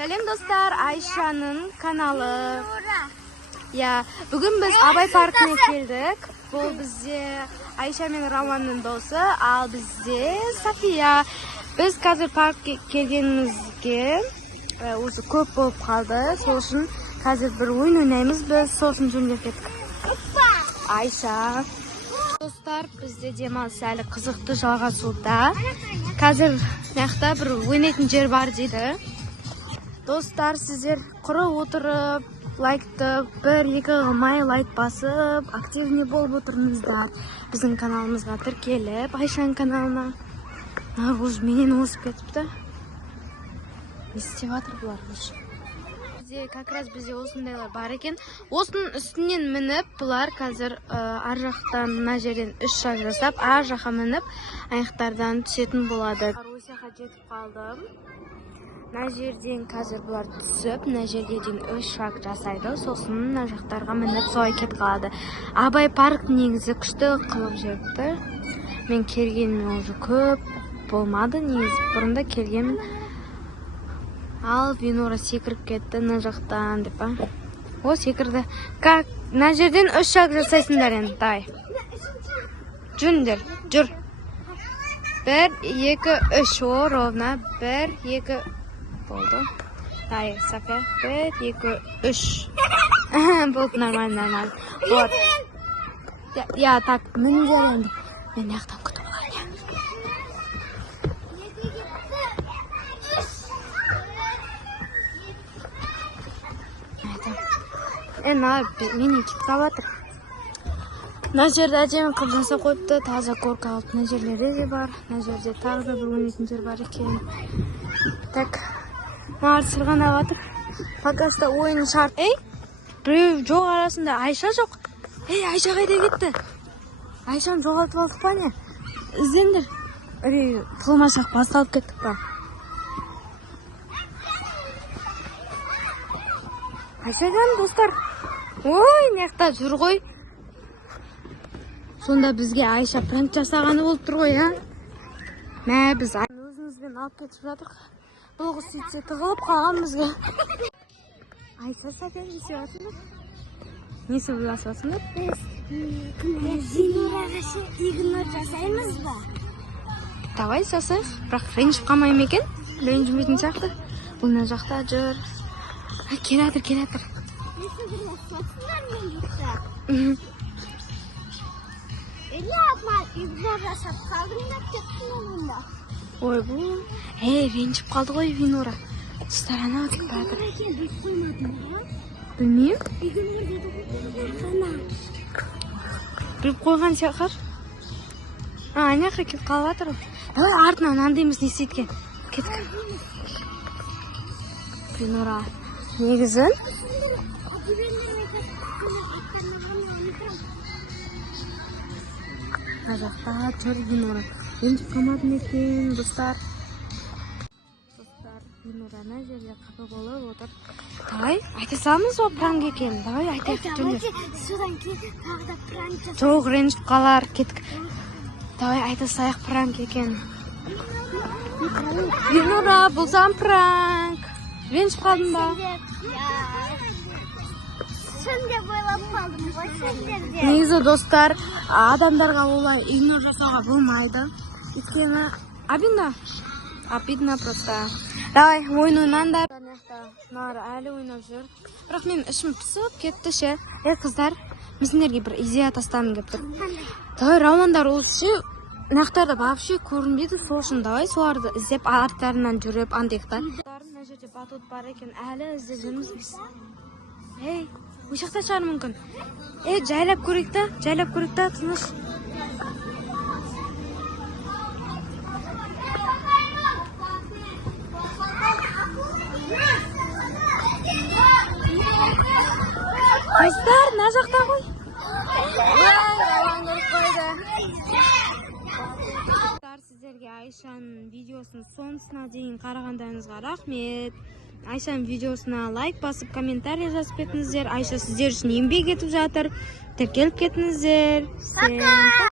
Selam dostlar, Ayşe'nin kanalı. Ya, bugün biz Abay Parkı'na geldik. Bu bize Ayşe ve Raman'ın dostu, al bize Safiya. Biz hazır parkka kelgenimizge o'zi ko'p bo'lib qoldi. So'shin hazır bir o'yin o'ynaymiz. Biz so'shin jo'nab ketdik. Ayşe. Dostlar, bizde Cemal sali qiziqdi жалғасуда. Hazır naqda bir o'ynaydigan yer bor deydi. Dostlar, sizler qurib o'tirib, like'ni bir екі qilmay like basib, aktivniy bo'lib o'tiringizlar. Bizning kanalimizga tirkelib, Ayşe'ning kanalına. Narvuz meni o'sib ketibdi. İstivatır bular. Bizde как раз bizde osundaylar бар ekan. Osının üstünden minib, bular hazır arjaqdan najerden 3 шаг жасап, arjaqa minib, аяқтардан түсетін болады. Rusияға жетіп қалдым. Najerden hazır bular түсіп, najerden 3 шаг жасайды. Сосын жақтарға minib, солай кетіп қалады. Абай парк негізі күшті қылып жіберді. Мен келгенім уже көп болмады, негізі бұрында келгенмін. Ал Винора секіріп кетті мына жақтан деп па. О, секірді. Как? Мына жерден 3 шаг жасайсыңдар енді, дай. Жүріңдер, жүр. 1, 2, 3. О, ровно. 1, 2 болды. Дай, София. 1, 2, 3. Болды, нормально. Вот. Я так, міндер енді. Мен яқтан күтіп алайын. Мені кетіп қалатыр. Мына жерде әдемі қылып жасап қойыпты, таза горка алып, мына жерлері де бар. Мына жерде тағы да бір ойнайтын жер бар екен. Так, маған сырғанап жатыр. Покаста ойын шарт. Ей, біреу жоқ арасында, Айша жоқ. Ей, Айша қайда кетті? Айшаны жоғалтып алдық па не? Іздеңдер. Қылмасақ басталып кеттік па? Айшадан, достар. Ой, неқта жүр ғой. Сонда бізге Айша пранк жасағаны болып тұр ғой, а? Мә, біз өзімізбен алып кетіп жатырық. Бұл қыз сөйтсе тығылып қалған бізге. Айша, Сәкен, не істеп жатсыңдар? Не сөйлесіп жатсыңдар? Біз Винораға игнор жасаймыз ба? Давай жасайық. Бірақ ренжіп қалмайым екен. Ренжімейтін сияқты. Бұл мына жақта жүр. Келатыр. Ой, бұл. Ренжіп қалды ғой Винора. Тұстар ана өтіп баратыр. Білмейм. Біліп қойған сияқар. Ана кетіп қалатыр. Давай артынан андаймыз не істеткен. Кетік. Винора. Негізін? Қазақта жүр Винора. Ренжіп қалмадым екен, достар. Достар, Винора мына жерде қапа болып отыр. Давай, айта саламыз ба пранк екен? Давай, айтайық жүрлер. Содан кейін тағы да пранк жасайық. Жоқ, ренжіп қалар, кеттік. Давай, айта салайық пранк екен. Винора, бұл саған пранк. Ренжіп қалдың ба? Сендер ойлап қалдым ғой, сендерде. Негізі достар, адамдарға олай игнор жасауға болмайды. Өйткені обидно просто. Давай, ойын ойнаңдар. Нар әлі ойнап жүр. Бірақ мен ішім пысып кетті ше. Қыздар, сендерге бір идея тастағым келіп тұр. Давай, Романдар осы нақтарда вообще көрінбейді, сол үшін давай соларды іздеп арттарынан жүріп андайықтар. Мына жерде батут бар екен, әлі іздеп жүрміз біз. Ей, ошақта шығар мүмкін. Жайлап көрейік та, тыныш. Қыздар, мына жақта ғой. Сіздерге Айшаның видеосын сонысына дейін қарағандарыңызға рахмет. Айшаның видеосына лайк басып, комментарий жазып кетіңіздер. Айша сіздер үшін еңбек етіп жатыр. Тіркеліп кетіңіздер.